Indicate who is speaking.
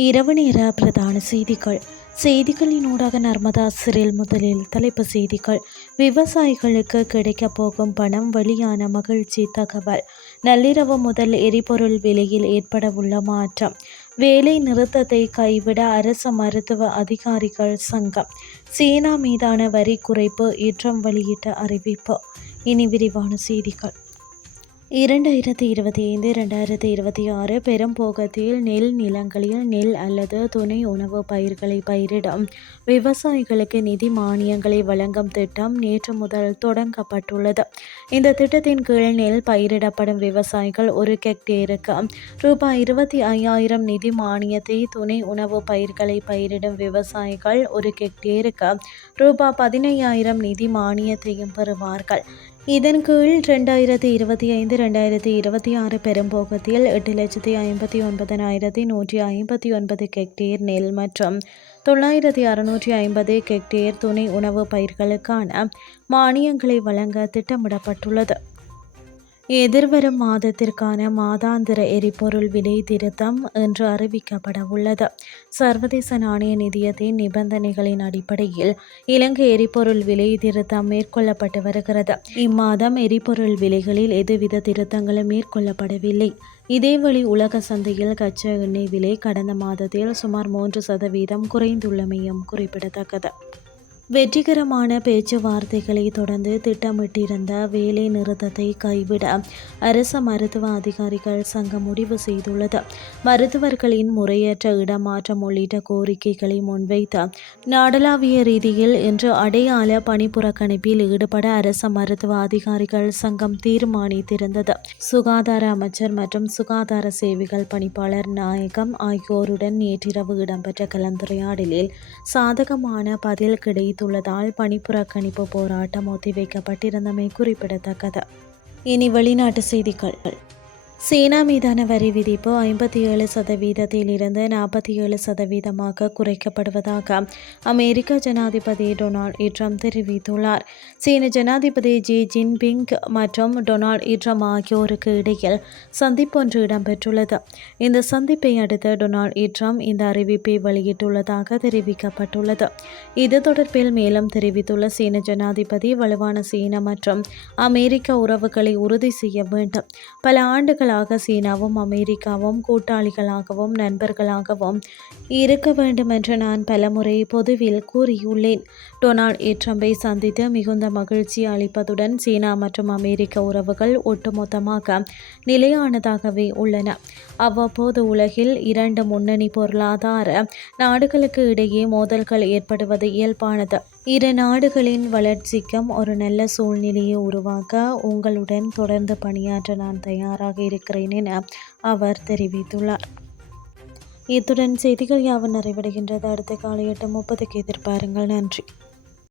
Speaker 1: இரவு நேர பிரதான செய்திகள். செய்திகளினூடாக நர்மதா சிறில் முதலில் தலைப்பு செய்திகள். விவசாயிகளுக்கு கிடைக்கப் போகும் பணம் வெளியான மகிழ்ச்சி தகவல். நள்ளிரவு முதல் எரிபொருள் விலையில் ஏற்படவுள்ள மாற்றம். வேலை நிறுத்தத்தை கைவிட அரசு மருத்துவ அதிகாரிகள் சங்கம். சீனா மீதான வரி குறைப்பு ஏற்றம் வெளியிட்ட அறிவிப்பு. இனி விரிவான செய்திகள். இரண்டாயிரத்தி இருபத்தி ஐந்து இரண்டாயிரத்தி இருபத்தி ஆறு பெரும்போகத்தில் நெல் நிலங்களில் நெல் அல்லது துணை உணவு பயிர்களை பயிரிடும். விவசாயிகளுக்கு நிதி மானியங்களை வழங்கும் திட்டம் நேற்று முதல் தொடங்கப்பட்டுள்ளது. இந்த திட்டத்தின் கீழ் நெல் பயிரிடப்படும் விவசாயிகள் ஒரு ஹெக்டேருக்கு ரூபாய் இருபத்தி ஐயாயிரம் நிதி மானியத்தை துணை உணவு பயிர்களை பயிரிடும் விவசாயிகள் ஒரு ஹெக்டேருக்கு ரூபாய் பதினையாயிரம் நிதி மானியத்தையும் பெறுவார்கள். இதன் கீழ் ரெண்டாயிரத்தி இருபத்தி ஐந்து ரெண்டாயிரத்தி இருபத்தி ஆறு பெரும்போகத்தில் எட்டு லட்சத்தி ஐம்பத்தி ஒன்பதனாயிரத்தி நூற்றி ஐம்பத்தி ஒன்பது ஹெக்டேர் நெல் மற்றும் தொள்ளாயிரத்தி அறுநூற்றி ஐம்பது ஹெக்டேர் துணை உணவு பயிர்களுக்கான மானியங்களை வழங்க திட்டமிடப்பட்டுள்ளது. எதிர்வரும் மாதத்திற்கான மாதாந்திர எரிபொருள் விலை திருத்தம் என்று அறிவிக்கப்பட உள்ளது. சர்வதேச நாணய நிதியத்தின் நிபந்தனைகளின் அடிப்படையில் இலங்கை எரிபொருள் விலை திருத்தம் மேற்கொள்ளப்பட்டு வருகிறது. இம்மாதம் எரிபொருள் விலைகளில் எதுவித திருத்தங்களும் மேற்கொள்ளப்படவில்லை. இதேவழி உலக சந்தையில் கச்சா எண்ணெய் விலை கடந்த மாதத்தில் சுமார் மூன்று சதவீதம் குறைந்துள்ளமையும் குறிப்பிடத்தக்கது. வெற்றிகரமான பேச்சுவார்த்தைகளை தொடர்ந்து திட்டமிட்டிருந்த வேலை நிறுத்தத்தை கைவிட அரச மருத்துவ அதிகாரிகள் சங்கம் முடிவு செய்துள்ளது. மருத்துவர்களின் முறையற்ற இடமாற்றம் உள்ளிட்ட கோரிக்கைகளை முன்வைத்த நாடளாவிய ரீதியில் இன்று அடையாள பணிப்புறக்கணிப்பில் ஈடுபட அரச மருத்துவ அதிகாரிகள் சங்கம் தீர்மானித்திருந்தது. சுகாதார அமைச்சர் மற்றும் சுகாதார சேவைகள் பணிப்பாளர் நாயகம் ஆகியோருடன் நேற்றிரவு இடம்பெற்ற கலந்துரையாடலில் சாதகமான பதில் கிடை அறிவித்துள்ளதால் பணிப்புறக்கணிப்பு போராட்டம் ஒத்திவைக்கப்பட்டிருந்தமை குறிப்பிடத்தக்கது. இனி வெளிநாட்டு செய்திகள். சீனா மீதான வரி விதிப்பு ஐம்பத்தி ஏழு சதவீதத்தில் இருந்து நாற்பத்தி ஏழு சதவீதமாக குறைக்கப்படுவதாக அமெரிக்க ஜனாதிபதி டொனால்ட் ட்ரம்ப் தெரிவித்துள்ளார். சீன ஜனாதிபதி ஜி ஜின்பிங் மற்றும் டொனால்ட் ட்ரம்ப் ஆகியோருக்கு இடையில் சந்திப்பு ஒன்று இடம்பெற்றுள்ளது. இந்த சந்திப்பை அடுத்து டொனால்ட் ட்ரம்ப் இந்த அறிவிப்பை வெளியிட்டுள்ளதாக தெரிவிக்கப்பட்டுள்ளது. இது தொடர்பில் மேலும் தெரிவித்துள்ள சீன ஜனாதிபதி வலுவான சீன மற்றும் அமெரிக்க உறவுகளை உறுதி செய்ய வேண்டும். பல ஆண்டுகள் நாடுகளாக சீனாவும் அமெரிக்காவும் கூட்டாளிகளாகவும் நண்பர்களாகவும் இருக்க வேண்டும் என்று நான் பலமுறை பொதுவில் கூறியுள்ளேன். டொனால்ட் ட்ரம்பை சந்தித்து மிகுந்த மகிழ்ச்சி அளிப்பதுடன் சீனா மற்றும் அமெரிக்க உறவுகள் ஒட்டுமொத்தமாக நிலையானதாகவே உள்ளன. அவ்வப்போது உலகில் இரண்டு முன்னணி பொருளாதார நாடுகளுக்கு இடையே மோதல்கள் ஏற்படுவது இயல்பானது. இரு நாடுகளின் வளர்ச்சிக்கும் ஒரு நல்ல சூழ்நிலையை உருவாக்க உங்களுடன் தொடர்ந்து பணியாற்ற நான் தயாராக இருக்கிறேன் என அவர் தெரிவித்துள்ளார். இத்துடன் செய்திகள் யாவும் நிறைவடைகின்றது. அடுத்த காலை எட்டு முப்பதுக்கு எதிர்பாருங்கள். நன்றி.